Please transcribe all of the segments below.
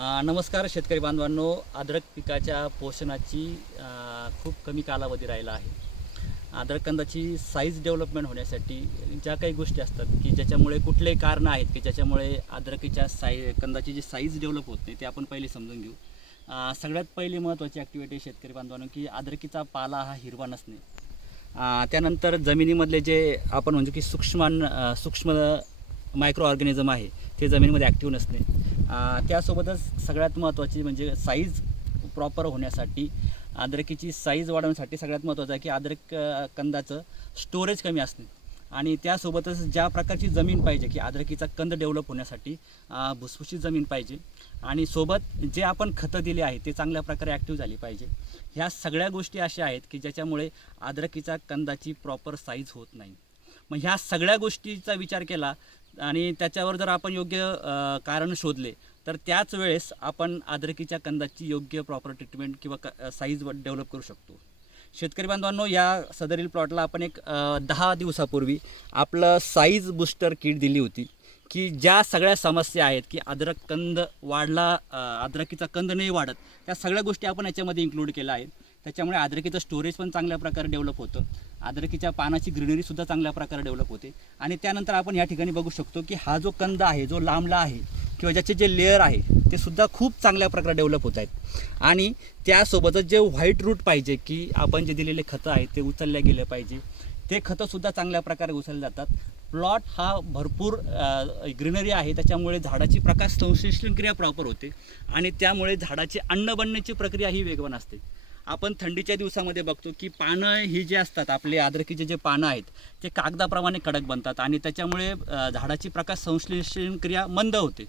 नमस्कार शेतकरी बांधवांनो, अद्रक पिकाच्या पोषणाची खूप कमी कालावधी राहिला आहे. अद्रक कंदाची साईज डेव्हलपमेंट होण्यासाठी ज्या काही गोष्टी असतात की ज्याच्यामुळे कुठले कारणं आहेत की ज्याच्यामुळे अद्रकीच्या कंदाची जी साईज डेव्हलप होत नाही ते आपण पहिले समजून घेऊ. सगळ्यात पहिली महत्त्वाची ॲक्टिव्हिटी शेतकरी बांधवांनो की अद्रकीचा पाला हा हिरवा नसणे. त्यानंतर जमिनीमधले जे आपण म्हणतो की सूक्ष्म मायक्रो ऑर्गॅनिझम आहे ते जमिनीमध्ये ॲक्टिव्ह नसणे. त्यासोबतच सगळ्यात महत्त्वाची म्हणजे साईज प्रॉपर होण्यासाठी अद्रकीची साईज वाढवण्यासाठी सगळ्यात महत्त्वाचं आहे की अद्रक कंदाचं स्टोरेज कमी असणे. आणि त्यासोबतच ज्या प्रकारची जमीन पाहिजे की अद्रकीचा कंद डेव्हलप होण्यासाठी भुसभुशीत जमीन पाहिजे आणि सोबत जे आपण खतं दिले आहे ते चांगल्या प्रकारे ॲक्टिव्ह झाली पाहिजे. ह्या सगळ्या गोष्टी अशा आहेत की ज्याच्यामुळे अद्रकीचा कंदाची प्रॉपर साईज होत नाही. मग ह्या सगळ्या गोष्टीचा विचार केला आणि त्याच्यावर जर आपण योग्य कारण शोधले तर त्याच वेळेस आपण अद्रकीच्या कंदाची योग्य प्रॉपर ट्रीटमेंट किंवा साईज डेव्हलप करू शकतो. शेतकरी बांधवांनो, या सदरील प्लॉटला आपण एक 10 दिवसापूर्वी आपलं साईज बूस्टर किट दिली होती की ज्या सगळ्या समस्या आहेत की अद्रक कंद वाढला, अद्रकीचा कंद नाही वाढत, त्या सगळ्या गोष्टी आपण याच्यामध्ये इन्क्लूड केल्या आहेत. त्याच्यामुळे अद्रकीचं स्टोरेज पण चांगल्या प्रकारे डेव्हलप होतं, अद्रकीच्या पानाची ग्रीनरीसुद्धा चांगल्या प्रकारे डेव्हलप होते. आणि त्यानंतर आपण या ठिकाणी बघू शकतो की हा जो कंद आहे जो लांबला आहे किंवा ज्याचे जे लेअर आहे ते सुद्धा खूप चांगल्या प्रकारे डेव्हलप होत आहेत. आणि त्यासोबतच जे व्हाईट रूट पाहिजे की आपण जे दिलेले खतं आहेत ते उचलले गेले पाहिजे, ते खतंसुद्धा चांगल्या प्रकारे उचलले जातात. प्लॉट हा भरपूर ग्रीनरी आहे, त्याच्यामुळे झाडाची प्रकाश संश्लेषण क्रिया प्रॉपर होते आणि त्यामुळे झाडाची अन्न बनण्याची प्रक्रिया ही वेगवान असते. आपण थंडीच्या दिवसामध्ये बघतो की पानं ही जे असतात, आपले अद्रकीचे जे पानं आहेत ते कागदाप्रमाणे कडक बनतात आणि त्याच्यामुळे झाडाची प्रकाश संश्लेषण क्रिया मंद होते.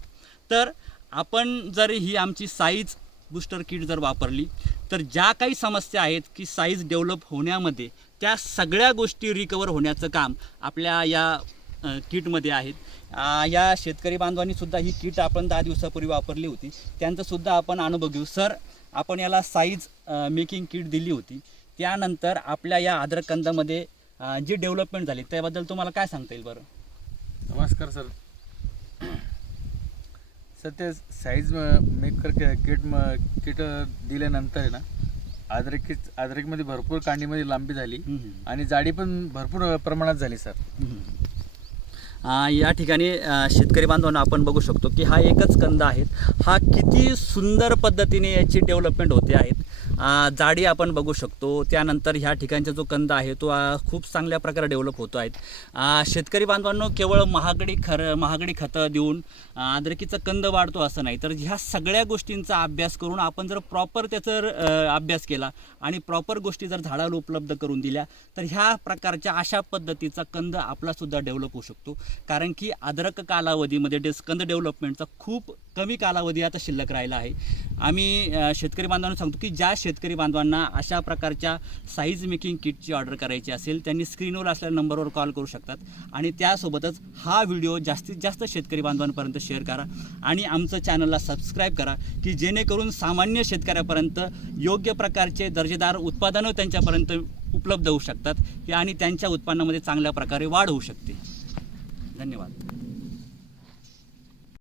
तर आपण जर ही आमची साईज बूस्टर किट जर वापरली तर ज्या काही समस्या आहेत की साईज डेव्हलप होण्यामध्ये त्या सगळ्या गोष्टी रिकवर होण्याचं काम आपल्या या किटमध्ये आहेत. या शेतकरी बांधवांनीसुद्धा ही किट आपण 10 दिवसापूर्वी वापरली होती, त्यांचासुद्धा आपण अनुभव घेऊ. सर, आपण याला साईज मेकिंग किट दिली होती, त्यानंतर आपल्या या अद्रक कंदामध्ये जी डेव्हलपमेंट झाली त्याबद्दल तुम्हाला काय सांगता येईल बरं? नमस्कार सर. ते साईज मेकर किट दिल्यानंतर आहे ना, अद्रकीमध्ये भरपूर कांडीमध्ये लांबी झाली आणि जाडी पण भरपूर प्रमाणात झाली सर. या ठिकाणी शेतकरी बांधवांना आपण बघू शकतो की हा एकच कंद आहे, हा किती सुंदर पद्धतीने याची डेव्हलपमेंट होते आहेत. जाडी आपण बघू शकतो. त्यानंतर ह्या ठिकाणचा जो कंद आहे तो खूप चांगल्या प्रकारे डेव्हलप होतो आहेत. शेतकरी बांधवांनो, केवळ महागडी खतं देऊन अद्रकीचा कंद वाढतो असं नाही, तर ह्या सगळ्या गोष्टींचा अभ्यास करून आपण जर प्रॉपर त्याचा अभ्यास केला आणि प्रॉपर गोष्टी जर झाडाला उपलब्ध करून दिल्या तर ह्या प्रकारच्या अशा पद्धतीचा कंद आपलासुद्धा डेव्हलप होऊ शकतो. कारण की अद्रक कालावधीमध्ये कंद डेव्हलपमेंटचा खूप कमी कालावधी आता शिल्लक राहिला आहे. आम्ही शेतकरी बांधवांना सांगतो की ज्या शेतकरी बांधवांना अशा प्रकारच्या साईज मेकिंग किटची ऑर्डर करायची असेल त्यांनी स्क्रीनवर असलेल्या नंबरवर कॉल करू शकतात. आणि त्यासोबतच हा व्हिडिओ जास्तीत जास्त शेतकरी बांधवांपर्यंत शेअर करा आणि आमचं चॅनलला सबस्क्राईब करा की जेणेकरून सामान्य शेतकऱ्यापर्यंत योग्य प्रकारचे दर्जेदार उत्पादनं त्यांच्यापर्यंत उपलब्ध होऊ शकतात आणि त्यांच्या उत्पन्नामध्ये चांगल्या प्रकारे वाढ होऊ शकते. धन्यवाद.